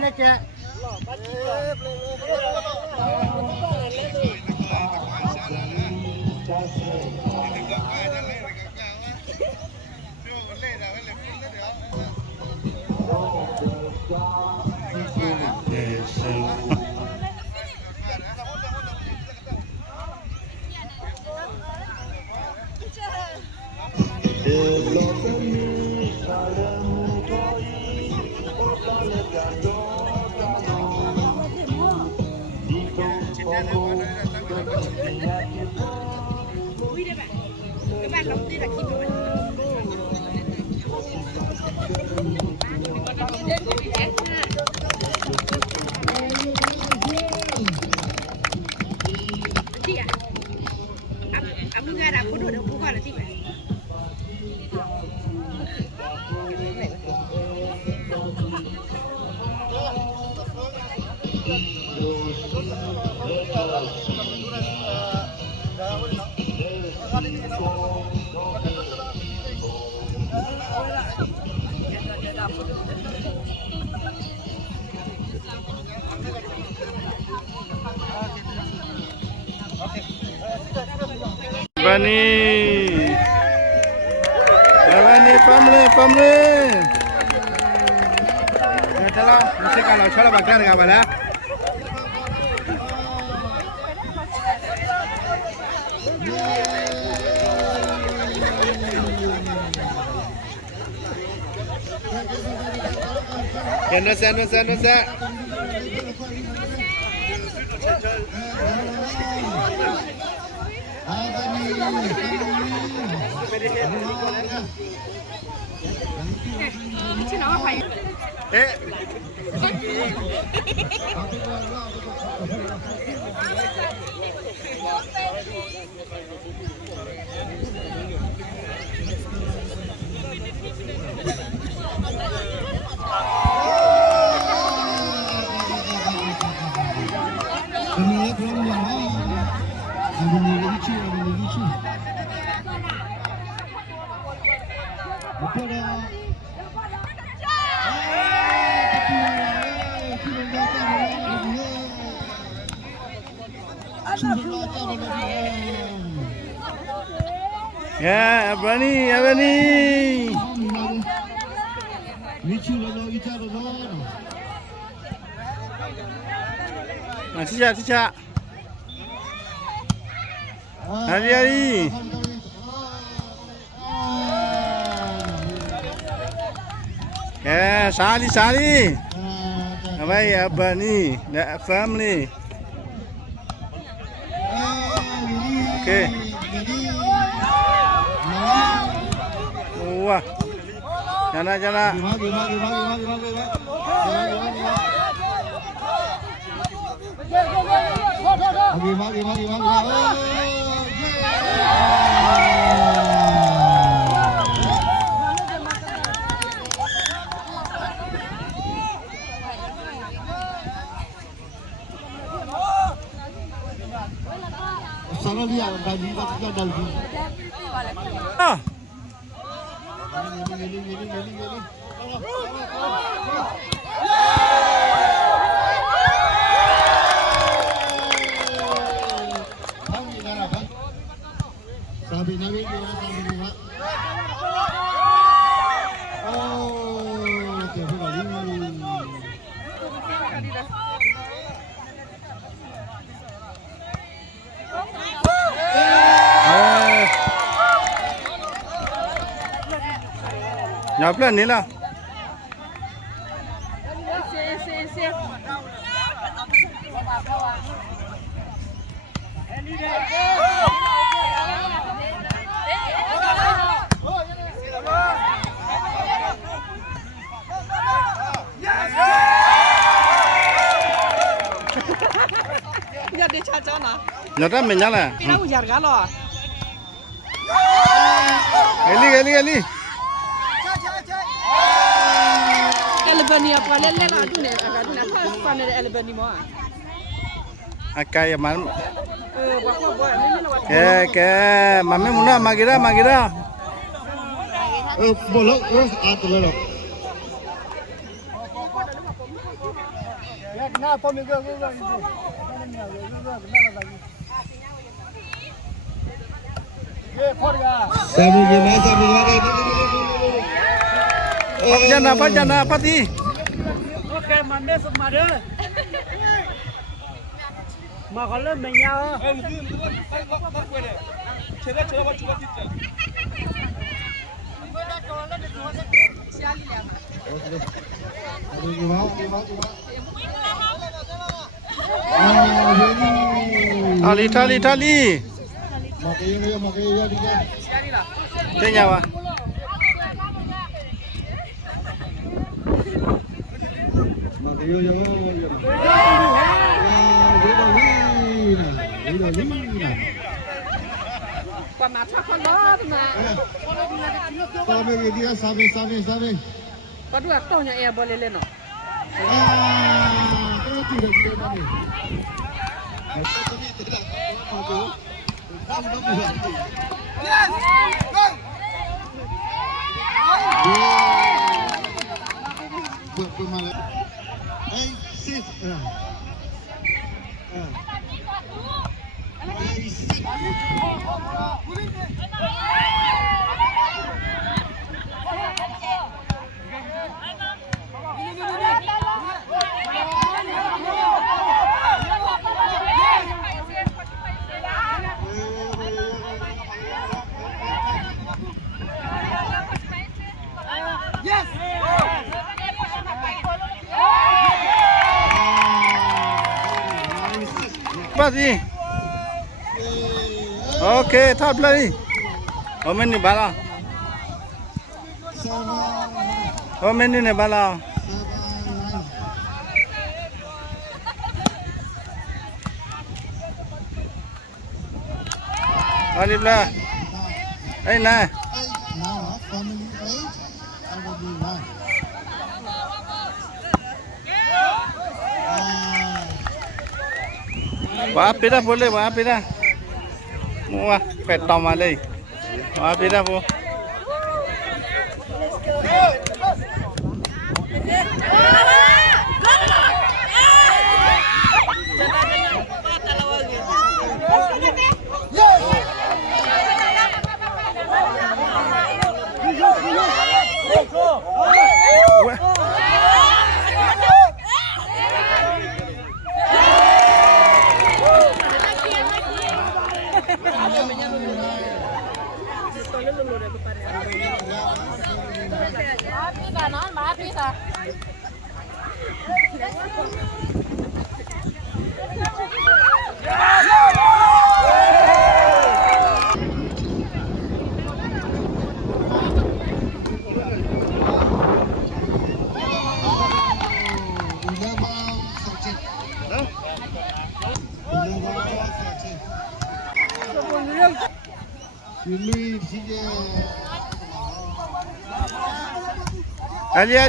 Lên kẹp. Các bạn đóng tin là khi mà chị ạ, ấm ga đã có đổi đầu phú gọi là gì vậy? Bani, family. Chalo, mesti kalau bakar nggak mana? Nusa. Ya, Abani. Sisa. Hari. Ya, sali. Abai Abani, the family. Okay. Wah. Jana. Sana dia gaji kita dalbi. Ah. Sabi nabi dia sabi dia. Oh, tiap kali. Nyaplan ni lah. Nyata menyala. Pina ujar galo. Eli. Elbani apa lele lah tu ni, agak tu nak pas pada Elbani mau. Akai man. Bapak buat ni lewat. Ke, mami muna magira. Bolok terus atlet. Sabu gimana? Jana apa ti? Oke, mande semade. Makanya menyal. Tali. Makanya dia. Tanya apa? Pemacah kalau tu nak. Sampai dia sampai. Padu atau nya ia boleh leno. Tidak. Buat pemalas. Sit. Apa ti? Okay, third play. How many bala? How many ne bala? Alif lah. Nah. Now, family 8, I will be 1. Wah, pira boleh, wah pira. Wah, petam malai. Wah, pira po.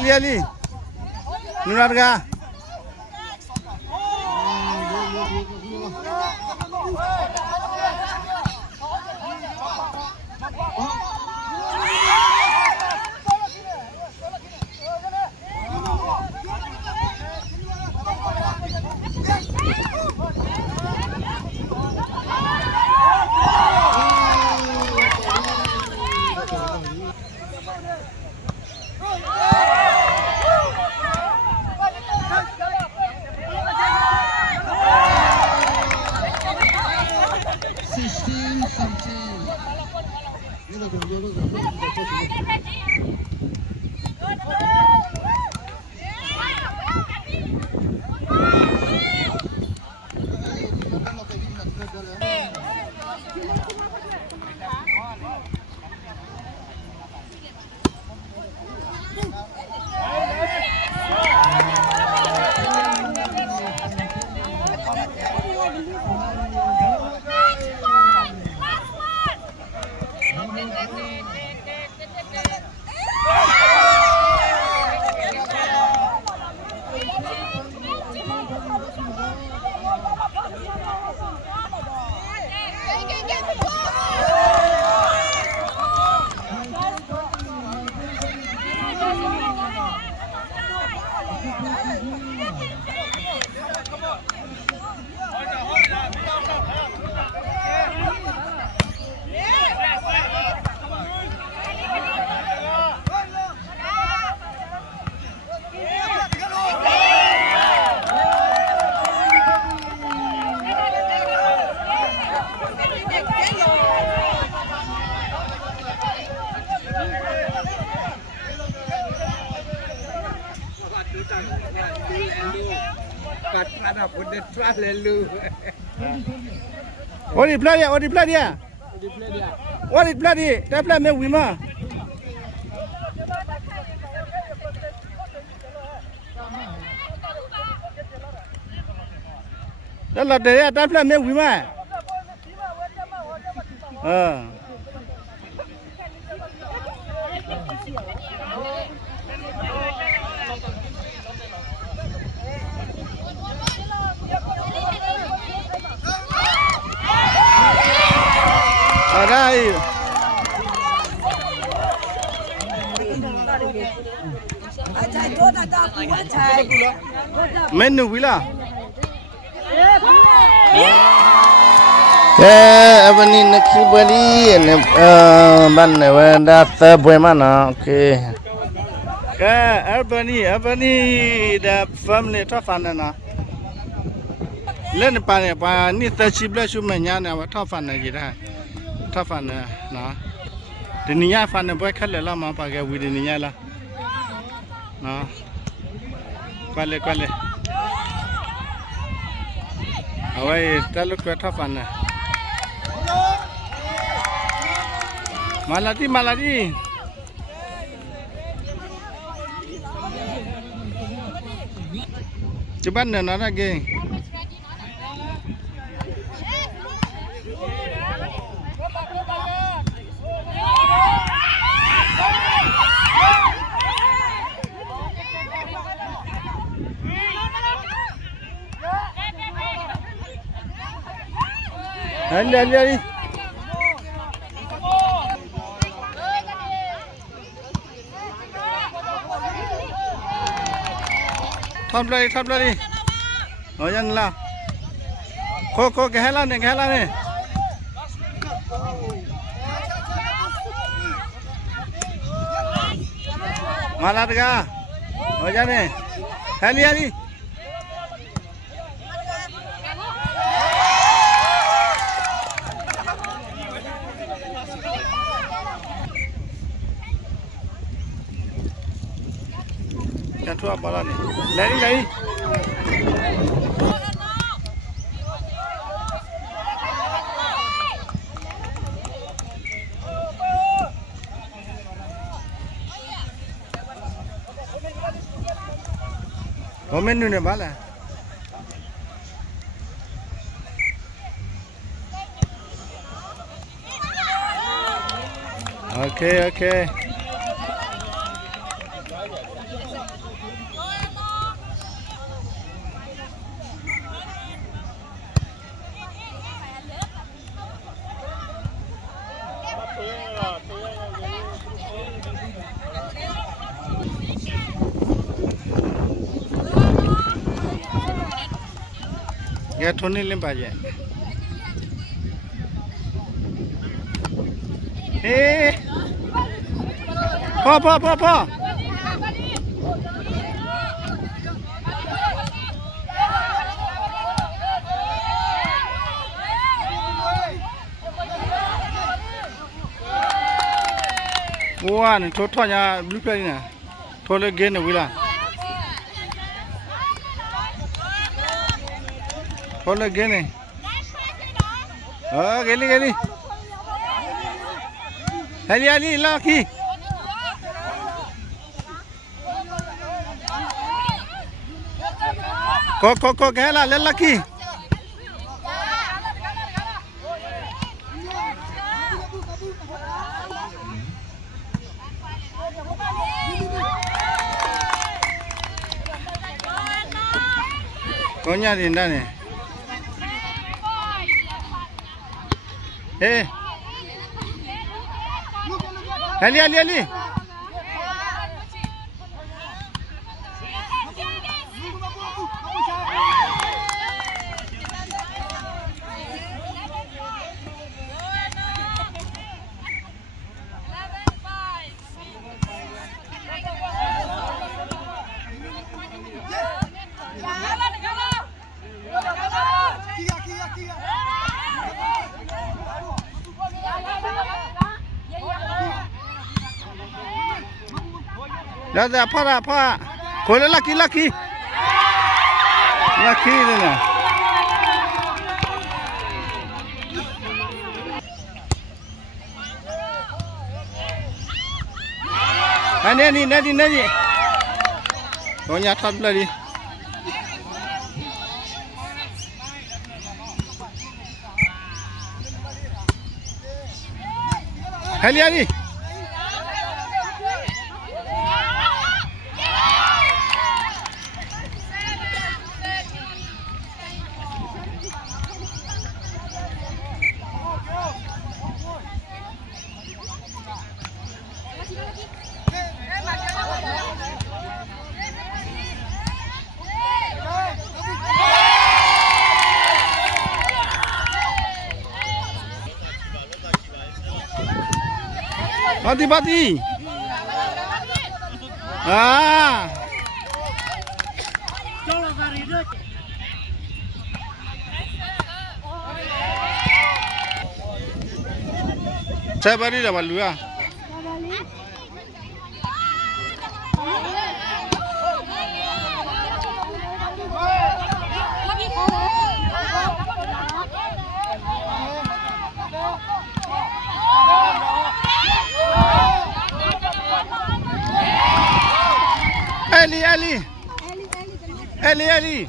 Ali. Nunarga. nak pun dia try lalu. Odi plat dia, odi plat dia. Odi plat dia, dah plat me wima. Dah lah dia, dah plat me wima. Đây. Menu bila? Apa ni nak beli? Mana dah terbuat mana? Okay. Apa ni dah family tu fana na. Len pa ni tercipta cuma nyana wa tu fana kita. Tu fana na. Dunia fana buat kalau lama pakai wudi dunia lah. Na. Kuala. Awai taluk tu fana. Maladi. Coba nana lagi. Ali. Thăm đây. Nói dân là. Cô cái lá này. Malat ga. Nói dân này. Ali. Thua bola ni. Lari. Komen ni bala. Okay. Ya Tony limpa je. Pa. Wah ni totonya blue play ni. Tole gain ni bila. Tole gain ni. Geli. Ali laki. Kok gela lelaki. Konya dinda ni. Ali. Dah apa? Kau lelaki. lucky nè anh nè đi có nhà thoát lại đi hay đi Bati. À. Saya bari dah balu ya. Ali.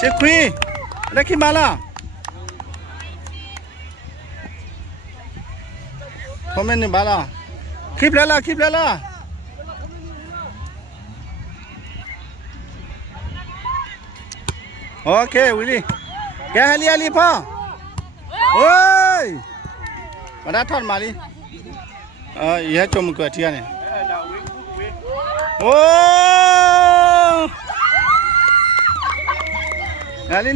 Cekui, ada kimala. Komen ni bala. Keep lala. Okay, Willy. Kaya ali pa. Oi. Pada thon mali. Iya cuma kuatia ni. Oh. Nali.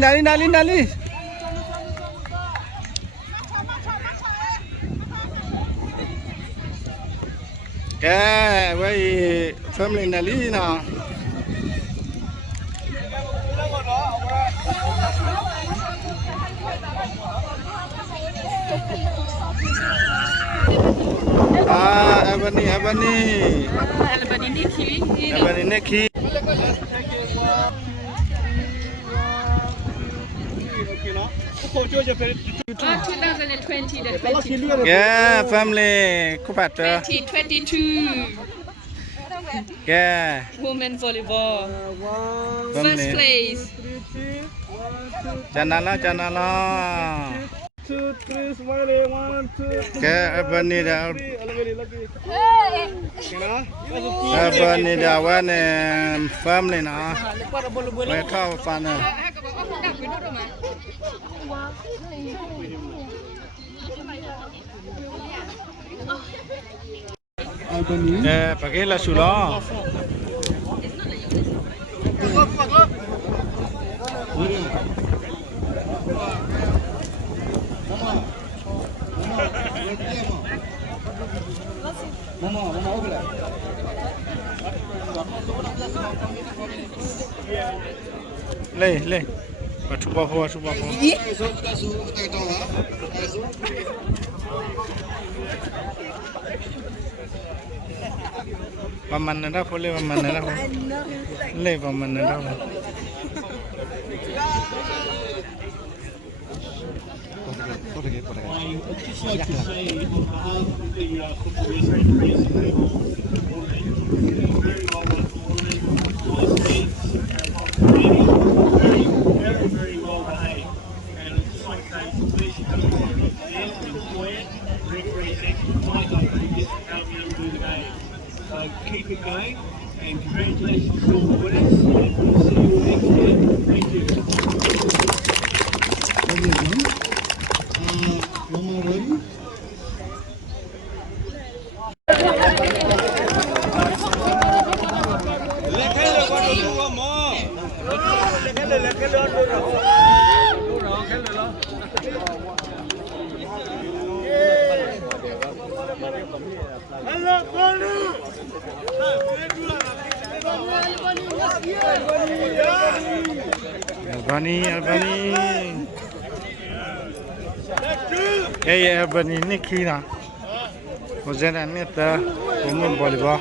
Kaya, wei family nali na. Abani. Abani Neki. Ah, 2020 the 2022. Yeah, family. Kupata. 2022 Yeah. women volleyball first Family. place. Janala. 2, 3, smiley, 1, 2, 3. Kaya abani dah. Kena? Abani dah wan family na. Mereka fana. Pakai lah sulah. Mama, over. Le. Cuba. Paman nada boleh paman nada. Le paman nada. Keep it going and congratulations to all the winners. We'll see you next year. Thank you. Mama ready? Albani. Albani ni kina. Ozena ni ta umum volleyball.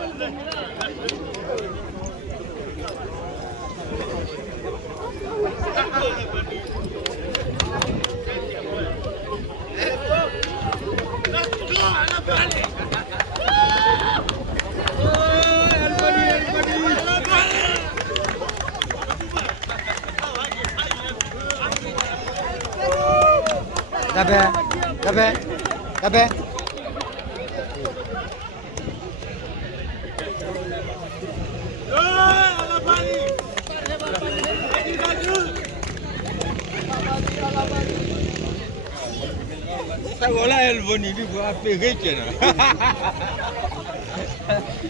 Voilà el bonito va a pegar chena.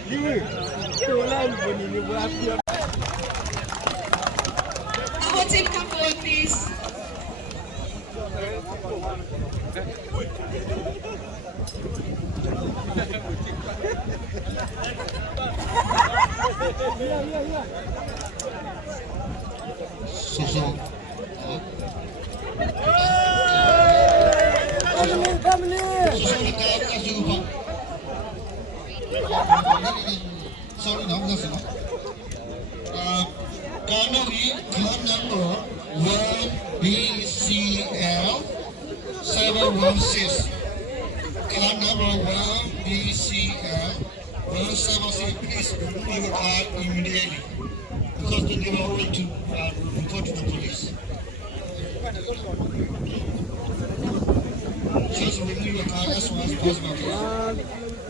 Dime. Voilà el bonito va a pegar. Our team come forward, please. So. Sorry, no, listen. Canary club number 1BCL 716. Club number 1BCL 176. Please remove your card immediately because they give already to report to the police. Just remove your card as soon as possible.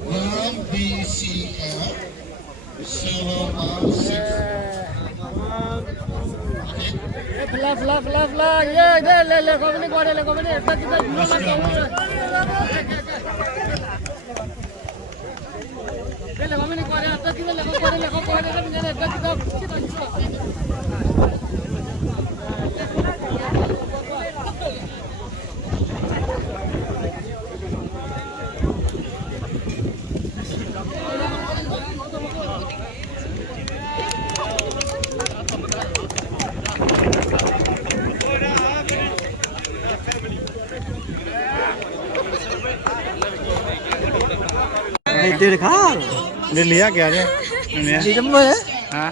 1BCL 716. Fly. Yeah, le come ne. Để khá. Để liếc kìa chứ. Đi chấm mưa. Hả?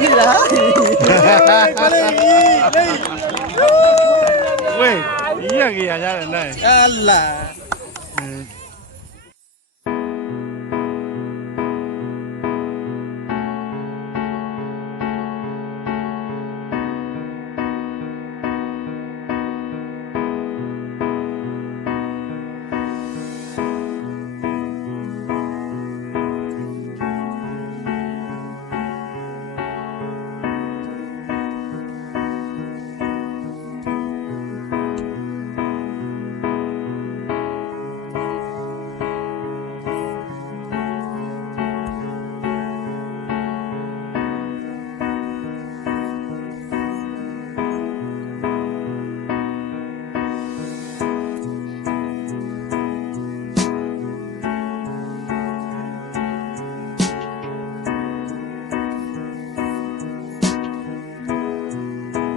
Đi đó. Ui, ý là kìa ra đến đây. Là